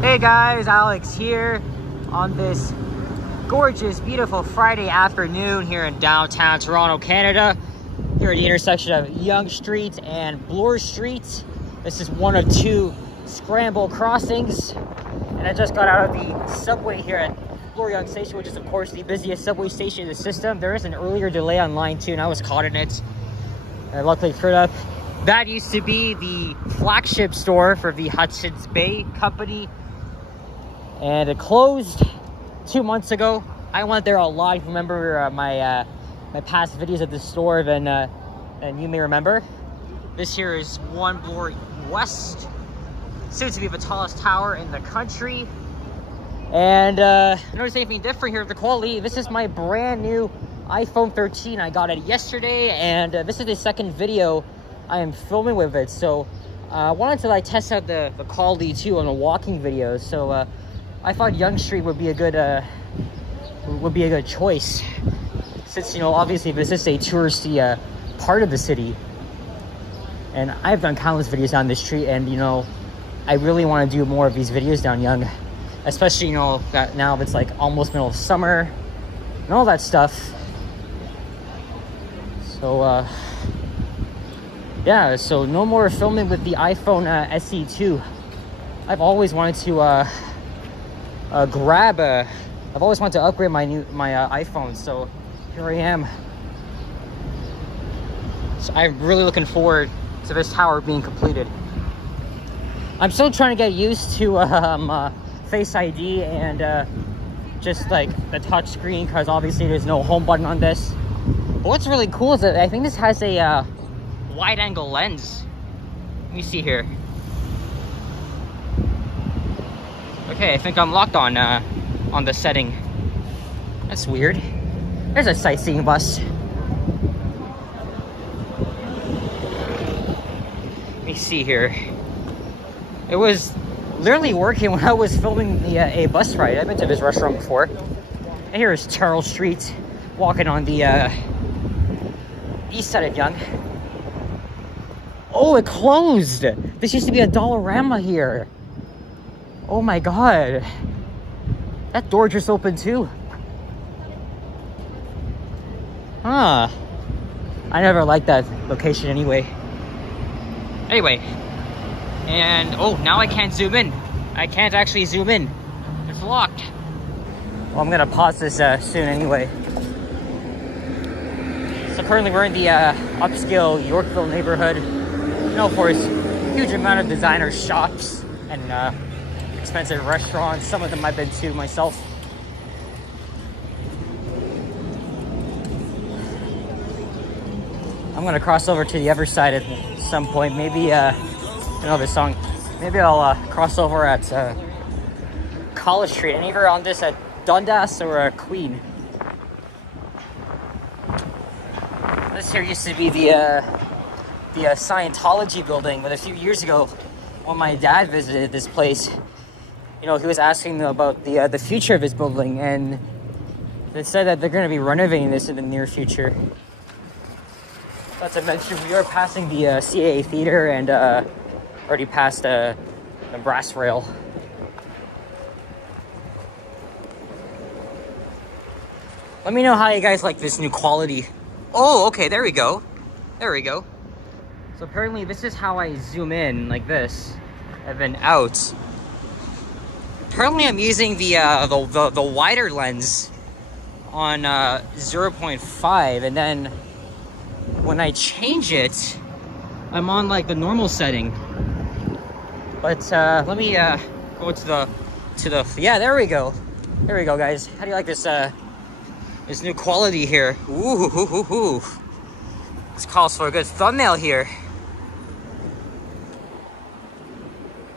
Hey guys, Alex here on this gorgeous, beautiful Friday afternoon here in downtown Toronto, Canada. Here at the intersection of Yonge Street and Bloor Street. This is one of two scramble crossings. And I just got out of the subway here at Bloor Yonge Station, which is of course the busiest subway station in the system. There is an earlier delay on line 2 and I was caught in it. I luckily cleared up. That used to be the flagship store for the Hudson's Bay Company. And it closed 2 months ago. I went there a lot. If you remember my past videos at the store, then you may remember. This here is 1 Bloor West, soon to be the tallest tower in the country. And notice anything different here with the quality. This is my brand new iPhone 13. I got it yesterday, and this is the second video I am filming with it. So I wanted to test out the quality too on the walking videos. So I thought Yonge Street would be a good choice, since obviously this is a touristy part of the city, and I've done countless videos on this street, and I really want to do more of these videos down Yonge, especially that now it's like almost middle of summer and all that stuff. So yeah, so no more filming with the iPhone SE2. I've always wanted to I've always wanted to upgrade my iPhone, so here I am. So I'm really looking forward to this tower being completed. I'm still trying to get used to Face ID and just like the touch screen, because obviously there's no home button on this. But what's really cool is that I think this has a wide angle lens. Let me see here. Okay, I think I'm locked on the setting. That's weird. There's a sightseeing bus. Let me see here. It was literally working when I was filming a bus ride. I've been to this restaurant before. And here is Charles Street, walking on the east side of Yonge. Oh, it closed! This used to be a Dollarama here. Oh my god. That door just opened too. Huh. I never liked that location anyway. Anyway. And, oh, now I can't zoom in. I can't actually zoom in. It's locked. Well, I'm gonna pause this soon anyway. So currently we're in the upscale Yorkville neighborhood. Of course, huge amount of designer shops and expensive restaurants. Some of them I've been to myself. I'm gonna cross over to the other side at some point. Maybe another song. Maybe I'll cross over at College Street, and either on this at Dundas or Queen. This here used to be the Scientology building, but a few years ago, when my dad visited this place, he was asking me about the future of his building, and they said that they're going to be renovating this in the near future. Not to mention, we are passing the CAA Theater and already passed the brass rail. Let me know how you guys like this new quality. Oh, okay, there we go. There we go. So apparently this is how I zoom in, like this, and then out. Apparently I'm using the wider lens on 0.5, and then when I change it, I'm on like the normal setting. But let me go to the yeah, there we go. There we go, guys. How do you like this this new quality here? Ooh. This calls for a good thumbnail here.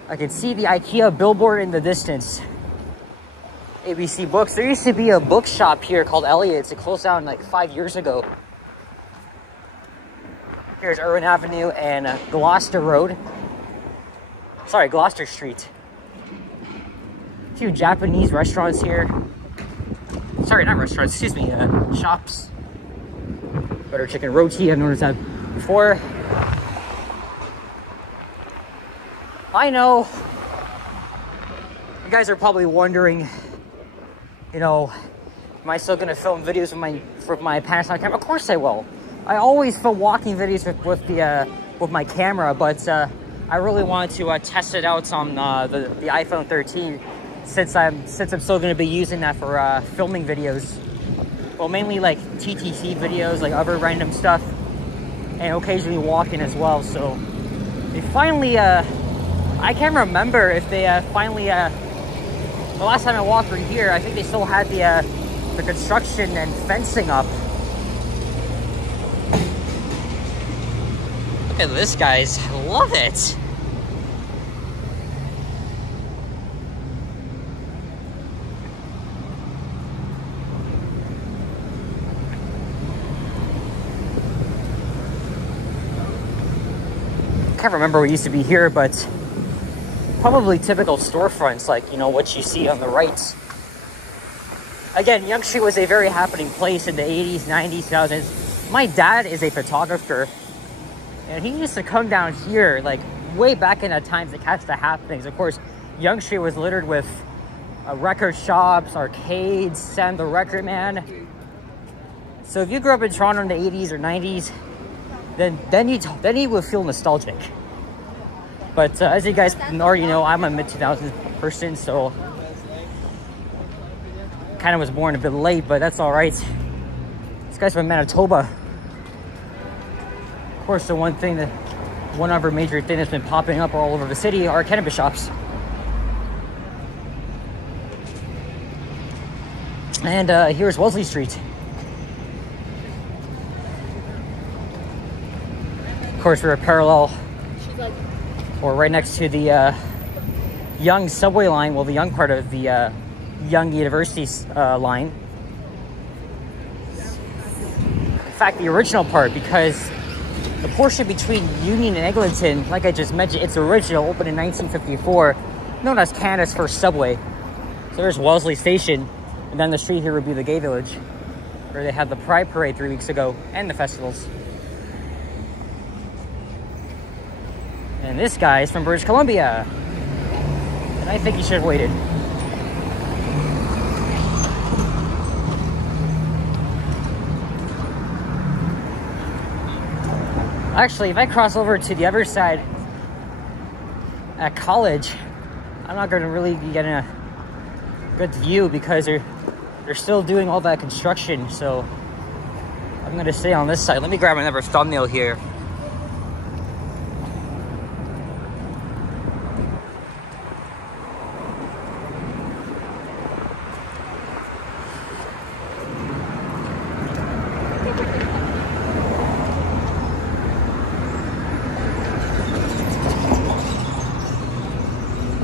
I can see the IKEA billboard in the distance. ABC Books. There used to be a bookshop here called Elliot's. It closed down like 5 years ago. Here's Irwin Avenue and Gloucester Road. Sorry, Gloucester Street. A few Japanese restaurants here. Sorry, not restaurants, excuse me, shops. Butter chicken roti, I've noticed that before. I know. You guys are probably wondering, you know, am I still gonna film videos with my Panasonic camera? Of course I will. I always film walking videos with my camera, but I really wanted to test it out on the iPhone 13 since I'm still gonna be using that for filming videos. Well, mainly like TTC videos, like other random stuff, and occasionally walking as well. So they finally, I can't remember if they finally, the last time I walked through here, I think they still had the construction and fencing up. Look at this, guys. I love it. I can't remember what used to be here, but probably typical storefronts, like, you know, what you see on the right. Again, Yonge Street was a very happening place in the 80s, 90s, 2000s. My dad is a photographer, and he used to come down here, like, way back in the times to catch the happenings. Of course, Yonge Street was littered with record shops, arcades, Sam the Record Man. So if you grew up in Toronto in the 80s or 90s, then you will feel nostalgic. But as you guys already know, I'm a mid-2000s person, so kind of was born a bit late, but that's all right. This guy's from Manitoba. Of course, the one other major thing that's been popping up all over the city are cannabis shops. And here's Wellesley Street. Of course, we're parallel, or right next to the Yonge subway line, well, the Yonge part of the Yonge University line. In fact, the original part, because the portion between Union and Eglinton, like I just mentioned, it's original, opened in 1954, known as Canada's first subway. So there's Wellesley Station, and then the street here would be the Gay Village, where they had the Pride Parade 3 weeks ago, and the festivals. And this guy is from British Columbia. And I think he should have waited. Actually, if I cross over to the other side at College, I'm not going to really be getting a good view because they're still doing all that construction. So I'm going to stay on this side. Let me grab another thumbnail here.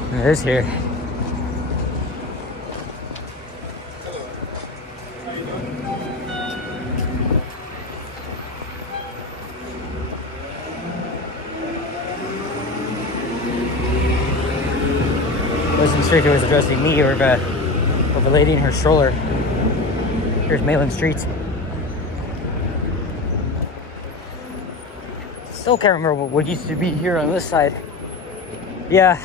It is here. Wasn't sure if it was addressing me or a lady in her stroller. Here's Mayland Street. Still can't remember what used to be here on this side. Yeah.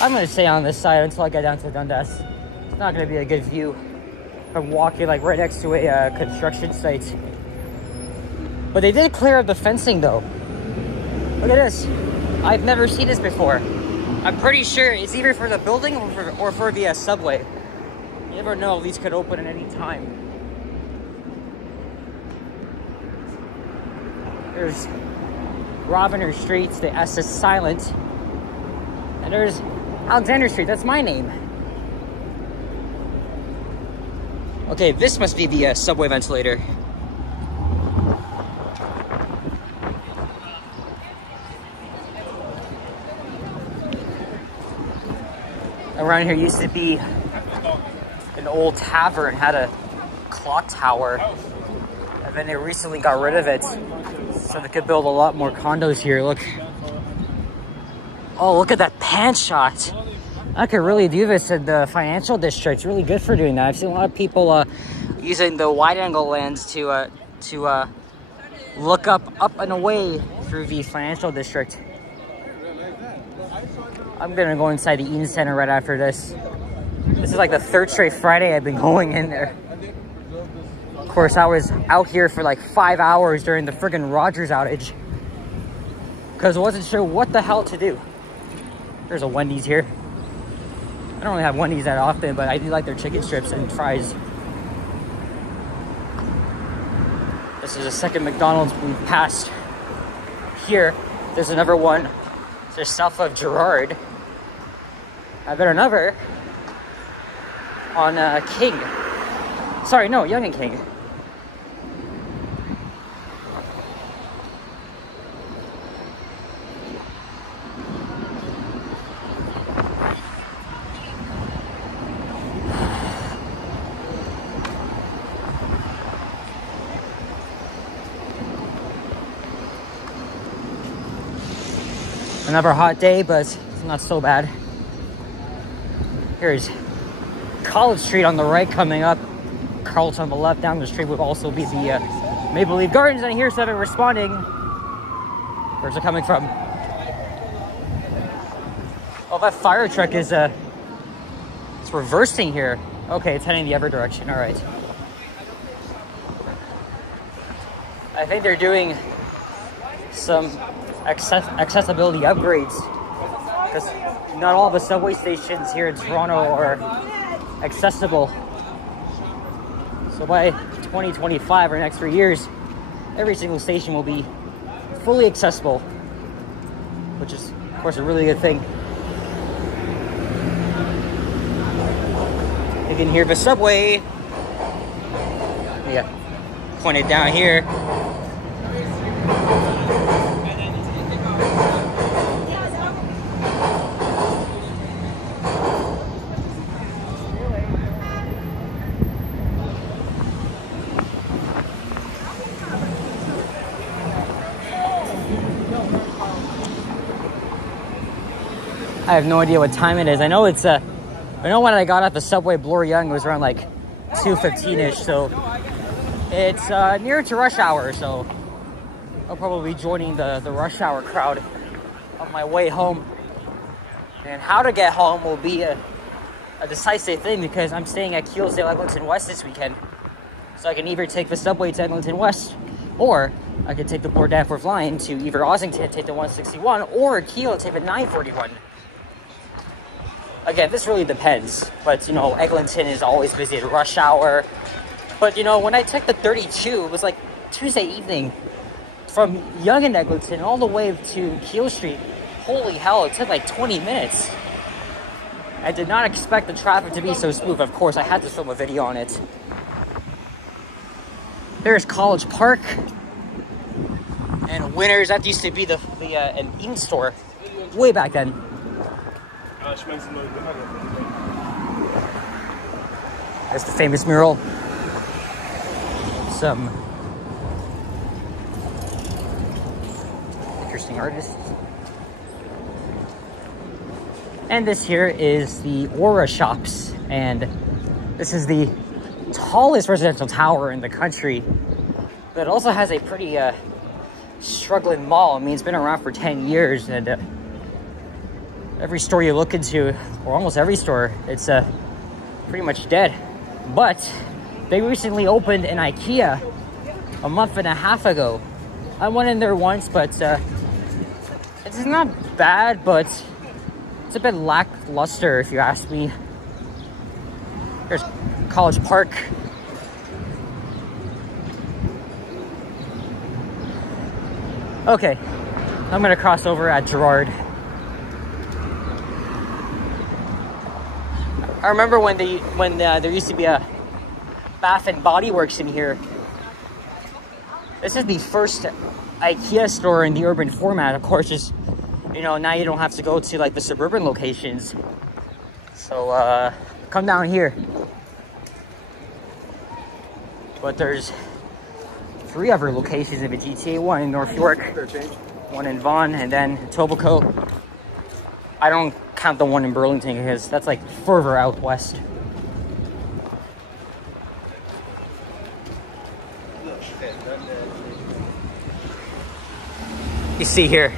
I'm going to stay on this side until I get down to Dundas. It's not going to be a good view. I'm walking like right next to a construction site. But they did clear up the fencing though. Look at this. I've never seen this before. I'm pretty sure it's either for the building or for the subway. You never know, these could open at any time. There's Ravender Street, the S is silent. And there's Alexander Street, that's my name. Okay, this must be the subway ventilator. Around here used to be an old tavern, had a clock tower. And then they recently got rid of it. So they could build a lot more condos here, look. Oh, look at that pan shot. I could really do this in the financial district. It's really good for doing that. I've seen a lot of people using the wide angle lens to look up and away through the financial district. I'm gonna go inside the Eden Center right after this. This is like the third straight Friday I've been going in there. Of course, I was out here for like 5 hours during the friggin' Rogers outage because I wasn't sure what the hell to do. There's a Wendy's here. I don't really have Wendy's that often, but I do like their chicken strips and fries. This is the second McDonald's we've passed. Here, there's another one just south of Girard. I bet another on King. Sorry, no, Yonge and King. Another hot day, but it's not so bad. Here's College Street on the right coming up. Carlton on the left. Down the street would also be the Maple Leaf Gardens. And here's something responding. Where's it coming from? Oh, that fire truck is it's reversing here. Okay, it's heading the other direction. All right. I think they're doing some accessibility upgrades because not all the subway stations here in Toronto are accessible. So by 2025 or next 3 years, every single station will be fully accessible, which is, of course, a really good thing. You can hear the subway. Yeah, pointed down here. I have no idea what time it is. I know it's I know when I got off the subway Bloor-Yonge, it was around like 2:15ish, so it's near to rush hour, so I'll probably be joining the rush hour crowd on my way home. And how to get home will be a decisive thing because I'm staying at Keelsdale Eglinton West this weekend. So I can either take the subway to Eglinton West, or I could take the Bloor Danforth line to either Ossington, take the 161, or Keel, take the 941. Again, this really depends, but you know, Eglinton is always busy at rush hour. But you know, when I took the 32, it was like Tuesday evening from Yonge and Eglinton all the way to Keel Street. Holy hell, it took like 20 minutes. I did not expect the traffic to be so smooth. Of course, I had to film a video on it. There's College Park and Winners. That used to be an Eaton store way back then. There's the famous mural. Some interesting artists. And this here is the Aura Shops. And this is the tallest residential tower in the country. But it also has a pretty struggling mall. I mean, it's been around for 10 years. And every store you look into, or almost every store, it's pretty much dead. But they recently opened an IKEA a month and a half ago. I went in there once, but it's not bad, but it's a bit lackluster if you ask me. There's College Park. Okay, I'm gonna cross over at Girard. I remember when there used to be a Bath and Body Works in here. This is the first IKEA store in the urban format. Of course, just, you know, now you don't have to go to like the suburban locations. So come down here. But there's 3 other locations in the GTA, one in North York, one in Vaughan, and then Etobicoke. I don't count the one in Burlington because that's like further out west. You see here.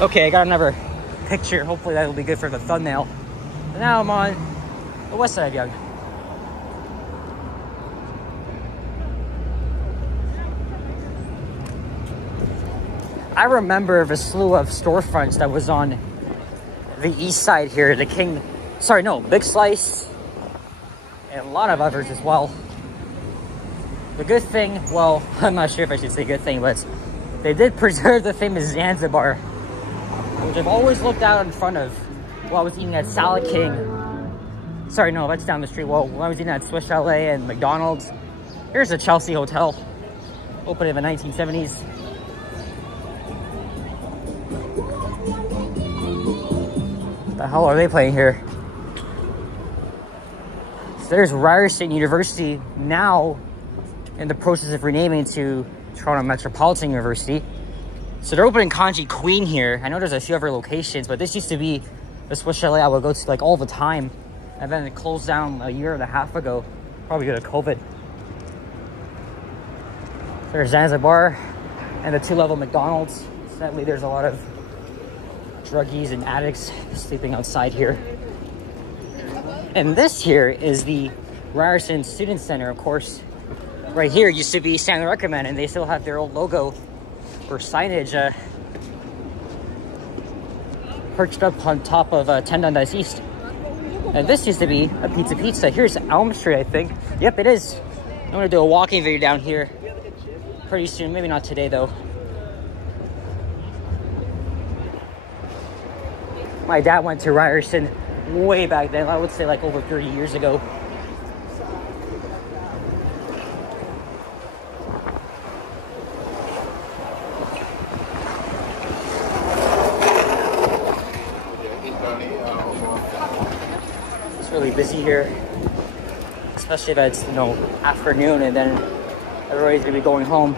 Okay, I got another picture. Hopefully that'll be good for the thumbnail. So now I'm on the west side of Yonge. I remember the slew of storefronts that was on the east side here. The Big Slice, and a lot of others as well. The good thing, well, I'm not sure if I should say good thing, but they did preserve the famous Zanzibar, which I've always looked out in front of while I was eating at Salad King. Sorry, no, that's down the street. Well, when I was eating at Swiss Chalet and McDonald's. Here's the Chelsea Hotel, opened in the 1970s. What the hell are they playing here? So there's Ryerson University, now in the process of renaming to Toronto Metropolitan University. So they're opening Kanji Queen here. I know there's a few other locations, but this used to be the Swiss Chalet I would go to like all the time. And then it closed down a year and a half ago, probably due to COVID. So there's Zanzibar and the 2-level McDonald's. Sadly, there's a lot of druggies and addicts sleeping outside here. And this here is the Ryerson Student Center, of course. Right here used to be Stand the Record Man, and they still have their old logo or signage perched up on top of 10 Dundas East. And this used to be a pizza. Here's Elm Street, I think. Yep, it is. I'm gonna do a walking video down here pretty soon. Maybe not today, though. My dad went to Ryerson way back then. I would say like over 30 years ago. It's really busy here, especially if it's, you know, afternoon and then everybody's gonna be going home.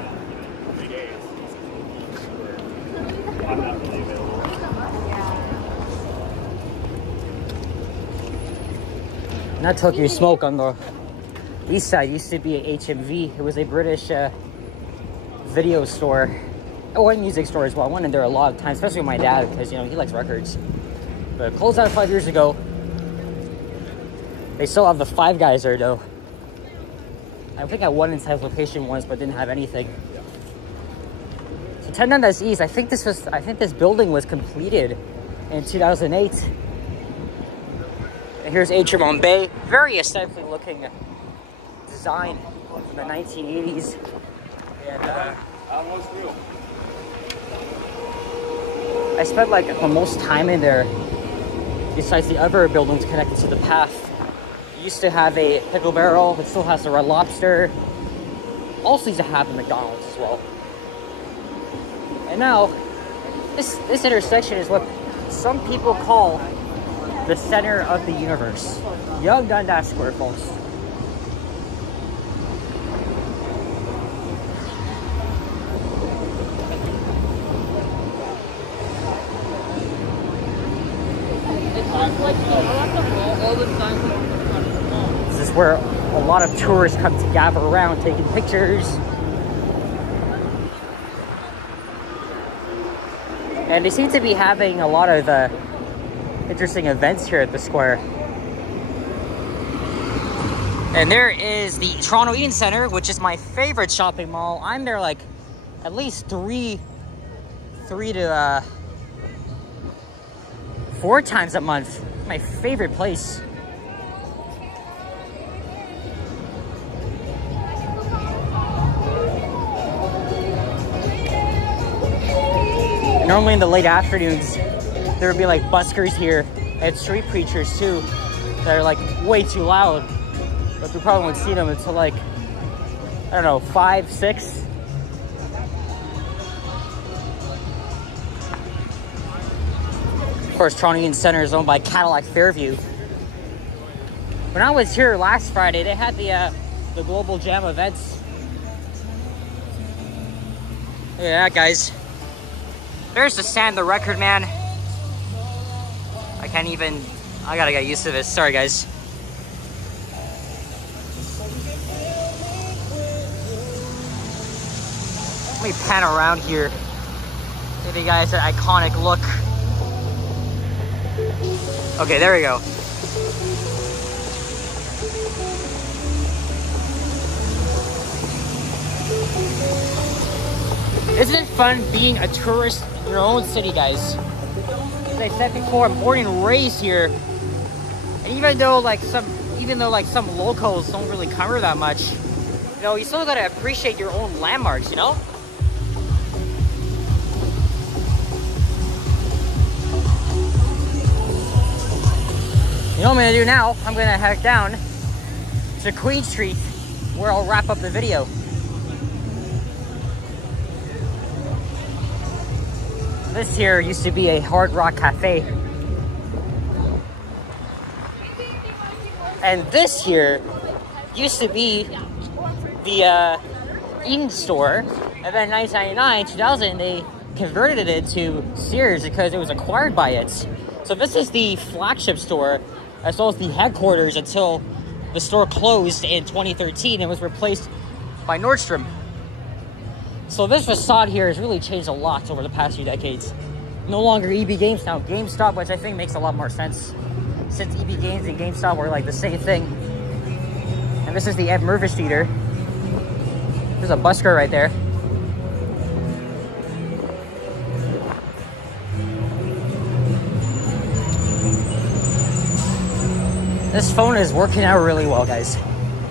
Not Tokyo Smoke on the east side used to be a HMV. It was a British video store. Oh, and music store as well. I went in there a lot of times, especially with my dad, because, you know, he likes records. But it closed down 5 years ago. They still have the Five Guys there, though. I think I went inside the location once, but didn't have anything. So 10 Dundas East, I think this building was completed in 2008. And here's Atrium on Bay, very aesthetically looking design from the 1980s. And I spent like the most time in there, besides the other buildings connected to the path. It used to have a pickle barrel. It still has the Red Lobster. Also used to have a McDonald's as well. And now, this intersection is what some people call the center of the universe. Yonge Dundas Square, folks. This is where a lot of tourists come to gather around taking pictures. And they seem to be having a lot of interesting events here at the square. And there is the Toronto Eaton Centre, which is my favorite shopping mall. I'm there like at least three to 4 times a month. My favorite place. Normally in the late afternoons, there would be like buskers here and street preachers too that are like way too loud, but we probably won't see them until like, I don't know, 5, 6. Of course, Toronto Eaton Centre is owned by Cadillac Fairview. When I was here last Friday, they had the Global Jam events. Look at that, guys. There's the Stand the Record Man. I gotta get used to this. Sorry, guys. Let me pan around here. Give you guys an iconic look. Okay, there we go. Isn't it fun being a tourist in your own city, guys? As I said before, I'm born and raised here. And even though some locals don't really cover that much, you know, you still gotta appreciate your own landmarks, you know? You know what I'm gonna do now? I'm gonna head down to Queen Street, where I'll wrap up the video. This here used to be a Hard Rock Cafe. And this here used to be the Eden store. And then in 1999, 2000, they converted it into Sears because it was acquired by it. So this is the flagship store, as well as the headquarters, until the store closed in 2013 and was replaced by Nordstrom. So this facade here has really changed a lot over the past few decades. No longer EB Games, now GameStop, which I think makes a lot more sense, since EB Games and GameStop were like the same thing. And this is the Ed Mervish Theater. There's a busker right there. This phone is working out really well, guys.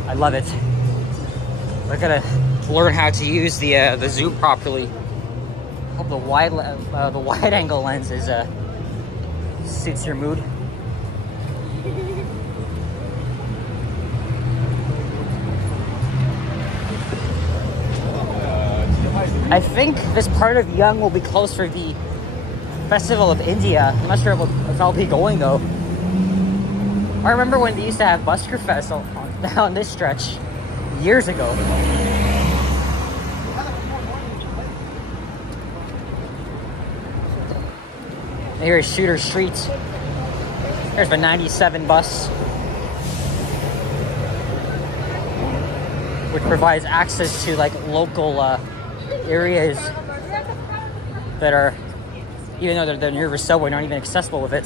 I love it. We're gonna learn how to use the zoom properly. Hope the wide angle lens is suits your mood. I think this part of Yonge will be closed for the Festival of India. I'm not sure if I'll be going though. I remember when they used to have Busker Fest on this stretch years ago. Here is Shooter Street. There's the 97 bus, which provides access to like local areas that are, even though they're near the subway, not even accessible with it.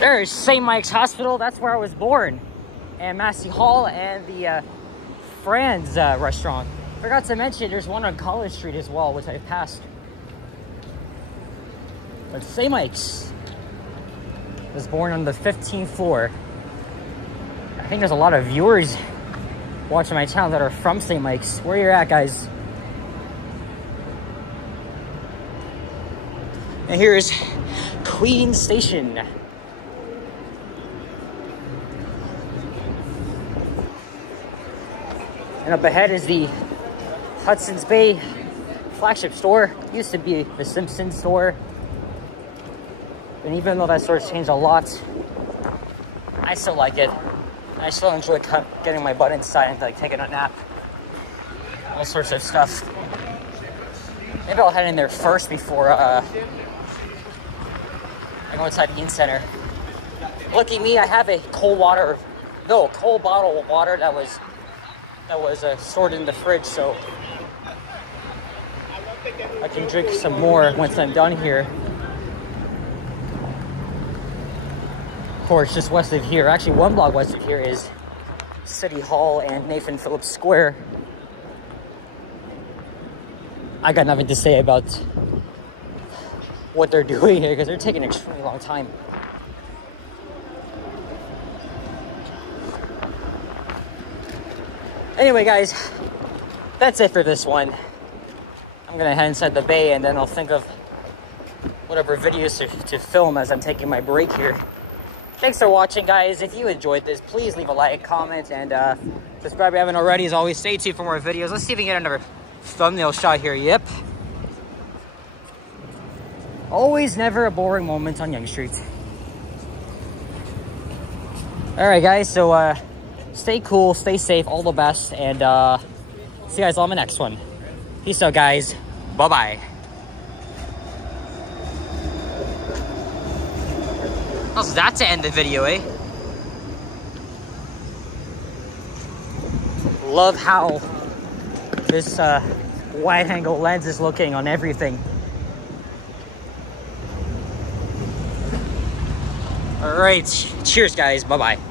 There's St. Mike's Hospital. That's where I was born. And Massey Hall and the Franz restaurant. Forgot to mention there's one on College Street as well, which I passed. But St. Mike's was born on the 15th floor. I think there's a lot of viewers watching my channel that are from St. Mike's. Where you're at, guys? And here's Queen Station. And up ahead is the Hudson's Bay flagship store. Used to be the Simpsons store. And even though that store's changed a lot, I still like it. I still enjoy getting my butt inside and like taking a nap. All sorts of stuff. Maybe I'll head in there first before I go inside the in-center. Lucky me, I have a cold bottle of water that was stored in the fridge, so I can drink some more once I'm done here. Of course, just west of here, actually one block west of here, is City Hall and Nathan Phillips Square. I got nothing to say about what they're doing here because they're taking an extremely long time. Anyway, guys, that's it for this one. I'm gonna head inside the bay and then I'll think of whatever videos to film as I'm taking my break here. Thanks for watching, guys. If you enjoyed this, please leave a like, comment, and subscribe if you haven't already. As always, stay tuned for more videos. Let's see if we can get another thumbnail shot here. Yep. Always never a boring moment on Yonge Street. Alright, guys, so stay cool, stay safe, all the best, and see you guys on the next one. Peace out, guys. Bye-bye. How's that to end the video, eh? Love how this wide-angle lens is looking on everything. All right, cheers, guys. Bye-bye.